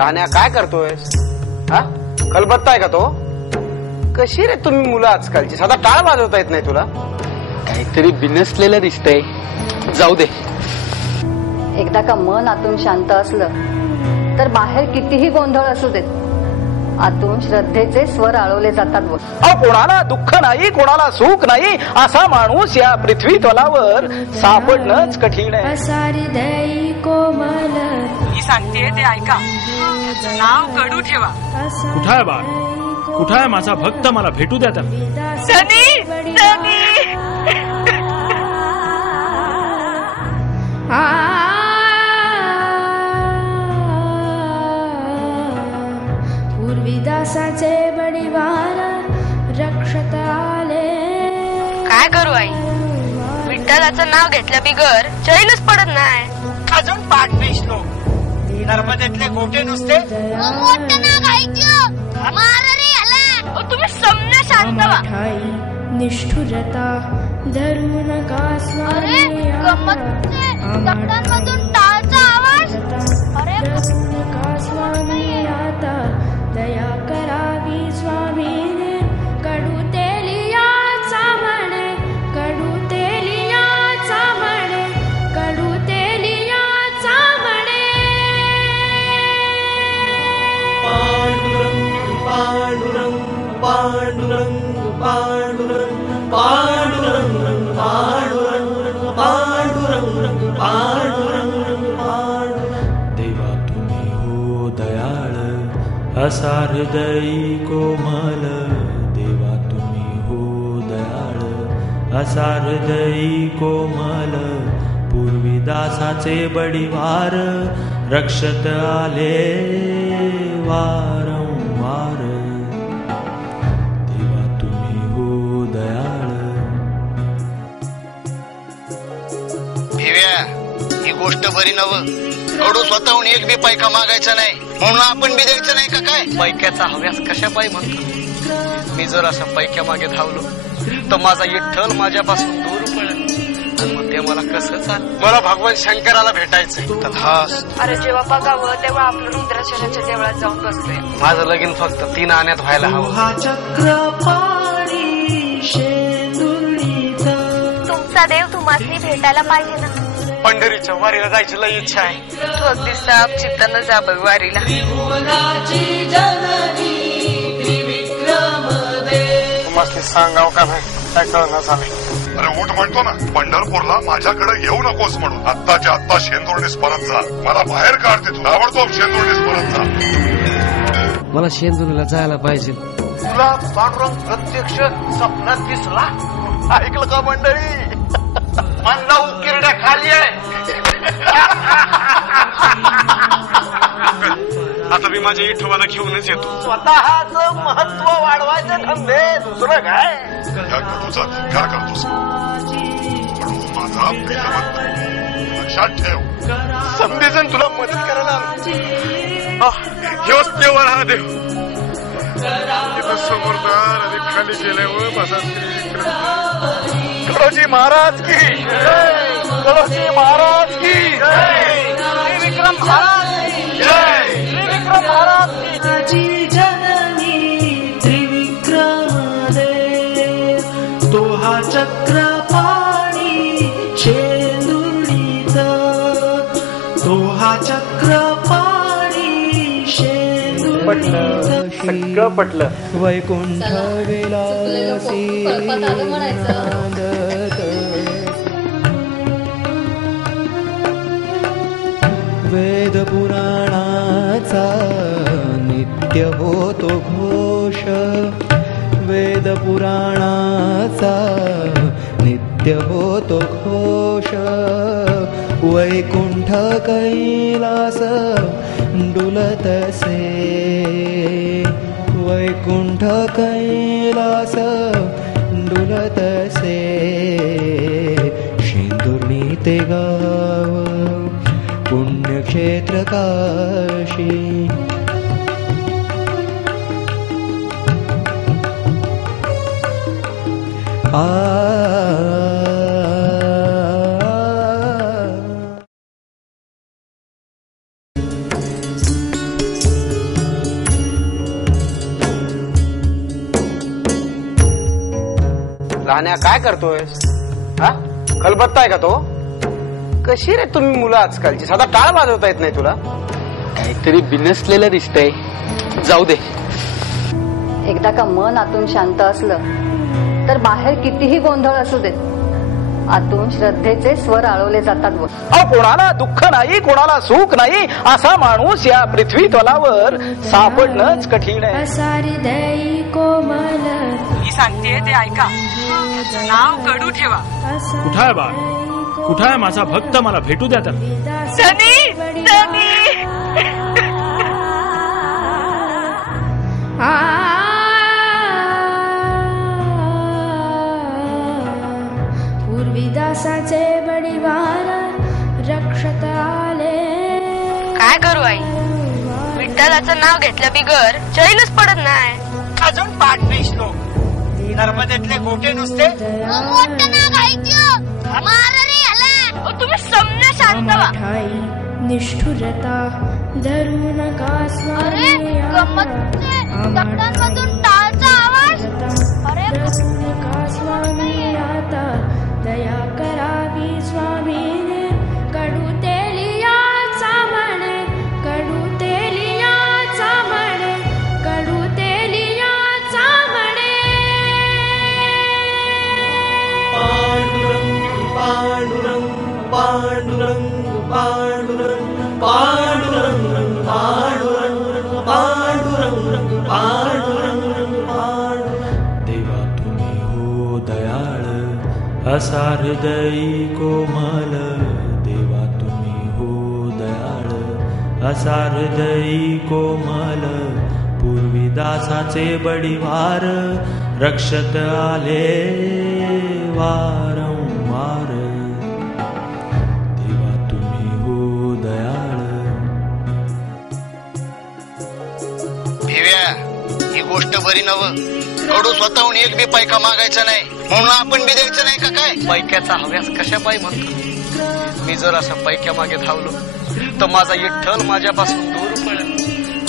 लहान्या काय करतोयस? हा, कलबत्ता आहे का तो? कशी रे तुम्ही मुलं आजकालची, साधा टाळ वाजवता येत नाही तुला? काहीतरी बिनसलेलं दिसतंय, जाऊ दे. एकदा का मन आतून शांत असलं तर बाहेर कितीही गोंधळ असू देत, आतून श्रद्धेचे स्वर आळवले जातात. कोणाला दुःख नाही, कोणाला सुख नाही, असा माणूस या पृथ्वी तलावर सापडणंच कठीण आहे. मी सांगते ते ऐका, नाव कडू ठेवा. कुठं आहे बाळ? कुठं आहे माझा भक्त? मला भेटू द्या त्याला. सनी, सनी. पूर्वीदासाचे बडिवार रक्षत आले. काय करू आई, विठ्ठलाचं नाव घेतल्या बिगर चैनच पडत नाही. अजून पाठ नाही श्लोक. नर्मदेतले गोटे नुसते तुम्ही समजा शांत व्हा. निष्ठुरता धरू नका स्वामी. दगडांमधून टाळचा आवाज. धरू नका स्वामी आता, दया करावी स्वामीने. कडू तेलियाचा म्हणे, कडू तेलियाचा म्हणे, कडू तेलियाचा म्हणे. पांडुरंग पांडुरंग पांडुरंग पांडुरंग पांडुरंग पांडुरंग पांडुरंग पांडुरंग. देवा तुम्ही हो दयाळ, असा हृदयी कोमल. देवा तुम्ही हो दयाळ, असा हृदयी कोमल. पूर्वी दासाचे बडिवार रक्षत आले वारंवार. देवा तुम्ही हो दयाळ. भिव्या, ही गोष्ट बरी नव. कडू स्वतःहून एक बी पैका मागायचा नाही म्हणून आपण बी द्यायचं नाही का काय? पैक्याचा हव्यास कशा पायी म्हणतो? मी जर असं पैक्या मागे धावलो तर माझा विठ्ठल माझ्यापासून दूर पडेल. मग ते मला कसं चाल? मला भगवान शंकराला भेटायचंय. अरे जेव्हा बघावं तेव्हा आपलं रुद्राक्षराच्या देवळात जाऊन बसतोय. माझं लगीन फक्त 3 आण्यात व्हायला हवं. तुमचा देव तुम्हाला भेटायला पाहिजे ना. पंढरीच्या वारीला जायची लई इच्छा आहे. तू अगदी साफ चित्तानं जा बघ वारीला. तुम्हाला सांगाव का नाही, काय कळणार झालंय. अरे उठ म्हणतो ना, पंढरपूरला माझ्याकडे येऊ नकोस म्हणून. आत्ताच्या आत्ता शेंदुर्णीस परत जा. मला बाहेर काढते तू. ताबडतोब शेंदुर्णीस परत जा. मला शेंदुरीला जायला पाहिजे. तुला पांडुरंग प्रत्यक्ष स्वप्नात दिसला? ऐकलं का मंडळी? मन लावून किरड्या खाली आहे. आता मी माझ्या विठोबाला घेऊनच येतो. स्वतःच महत्व वाढवायचं धंदे, दुसरं काय? तुझा धिक्कार करतोस माझा प्रियवंत. लक्षात ठेव, समजेजण तुला मदत करायला ह्योच देव हा देव. समोरदार आणि खाली गेल्यावर माझा कडोजी महाराज की जय. कडोजी महाराज की जय. विक्रम महाराज की जय. विक्रम महाराज की जननी त्रिविक्रम देव. तो हा चक्रपाणी शेंदुर्णीत. तो हा चक्रपाणी शेंदुर्णीत. सगळं पटलं. वैकुंठ विलासी वेद पुराणाचा नित्य होतो घोष. वेद पुराणाचा नित्य होतो घोष. वैकुंठ कैलास डुलतसे. वैकुंठ कैलास डुलतसे. शेंदुर्णी ते गाव पुण्यक्षेत्र काशी. शहाण्या काय करतोयस? हा खलबत्ता आहे का तो? कशी रे तुम्ही मुलं आजकालची, साधा टाळ वाजवता येत नाही तुला? काहीतरी बिनसलेलं दिसतंय. जाऊ दे. एकदा का मन आतून शांत असलं तर बाहेर कितीही गोंधळ असू देत, आतून श्रद्धेचे स्वर आळवले जातात. कोणाला दुःख नाही, कोणाला सुख नाही, असा माणूस या पृथ्वी तलावर सापडणंच कठीण आहे. असारी दई कोमल मी सांगते ते ऐका. नाव कडू ठेवा. कुठाय बाळ? कुठाय माझा भक्त? मला भेटू द्या त्याला. सनी, सनी. पूर्वीदासाचे बडीवार रक्षक आले. काय करू आई? विठ्ठलाचं नाव घेतल्या बिगर चैनच पडत नाही. अजून पाठ नाही श्लोक. नर्मदेतले गोटे नुसते तुम्ही समजा शांत व्हा. निष्ठुरता धरू नका स्वामी. टाळचा आवाज. धरू नका स्वामी आता दया करावी स्वामीने. कडू तेलियाचा म्हणे, कडू तेलियाचा म्हणे, कडू तेलियाचा म्हणे. पांडुरंग पांडुरंग पांडुरंग पांडुरंग पांडुरंग पांडुरंग पांडुरंग पांडुरंग. देवा तुम्ही हो दयाळ, असा हृदयी कोमल. देवा तुम्ही हो दयाळ, असा हृदयी कोमल. पूर्वी दासाचे बडीवार रक्षत आले वारंवार. देवा तुम्ही हो दयाळ. भिव्या, ही गोष्ट बरी नव. कडू स्वतःहून एक बी पैका मागायचा नाही, म्हणून आपण बी द्यायचं नाही का काय? पैक्याचा हव्यास कशा पायी म्हणतो? मी जर असं पैक्या मागे धावलो तर माझा विठ्ठल माझ्यापासून दूर पडेल,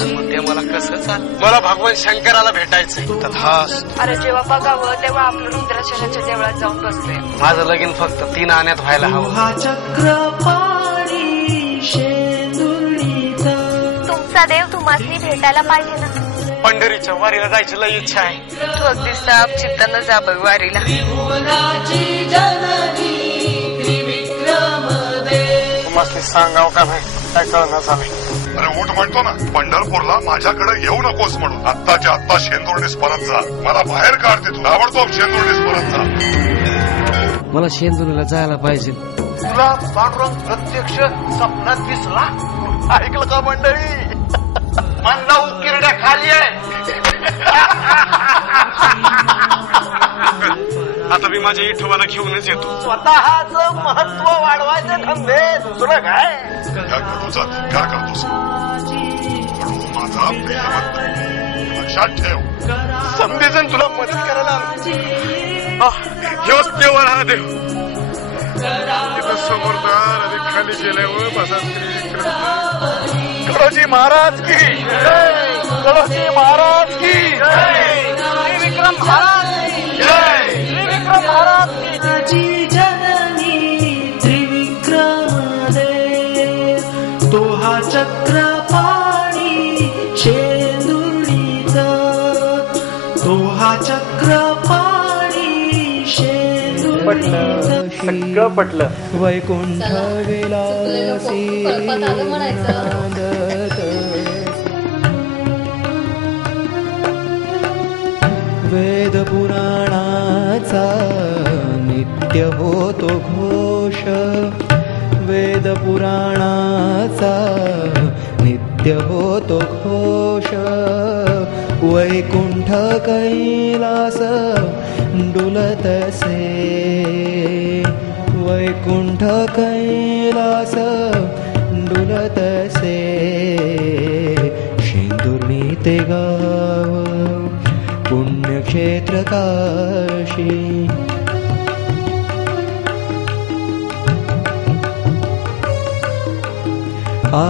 आणि मग ते मला कसं चाल? मला भगवान शंकराला भेटायचंय. तथास. अरे जेव्हा बघावं तेव्हा आपलं रुद्राक्षराच्या देवळात जाऊन बसले. माझं लगीन फक्त 3 आण्यात व्हायला हवं. तुमचा देव तुम्हाला भेटायला पाहिजे ना. पंढरीच्या वारीला जायची लई इच्छा आहे. तू अगदी साफ चित्तानं जा बघ वारीला. तुम्हाला सांगाव का नाही, काय कळणार झालंय. अरे उठ म्हणतो ना, पंढरपूरला माझ्याकडे येऊ नकोस म्हणून. आत्ताच्या आत्ता शेंदुर्णीस परत जा. मला बाहेर काढते तू. ताबडतोब शेंदुर्णीस परत जा. मला शेंदुरीला जायला पाहिजे. तुला पांडुरंग प्रत्यक्ष स्वप्नात दिसला? ऐकलं का मंडळी? मंदा उकिरड्या खाली आहे. आता मी माझ्या विठोबाला घेऊनच येतो. स्वतःच महत्व वाढवायचे धंदे, दुसरं काय? या कडूचा धिक्कार करतोस. कडू माझा प्रियवंत, लक्षात ठेव. समजेजण तुला मदत करायला ह्योच देव हा देव. तिथं समोरदार आणि खाली गेल्यावर माझा कडोजी महाराज की जय. कडोजी महाराज की जय. त्रिविक्रम महाराज की जय. त्रिविक्रम महाराज की जननी त्रिविक्रम देव. तो हा चक्रपाणी शेंदुर्णीत. तो हा चक्रपाणी शेंदुर्णीत. सगळं पटलं. वैकुंठ विलासी नांदत. वेद पुराणाचा नित्य होतो घोष. वेद पुराणाचा नित्य होतो घोष. वैकुंठ कैलास डुलतसे. वैकुंठ कैलास डुलतसे. शेंदुर्णी ते गाव पुण्यक्षेत्र काशी. आ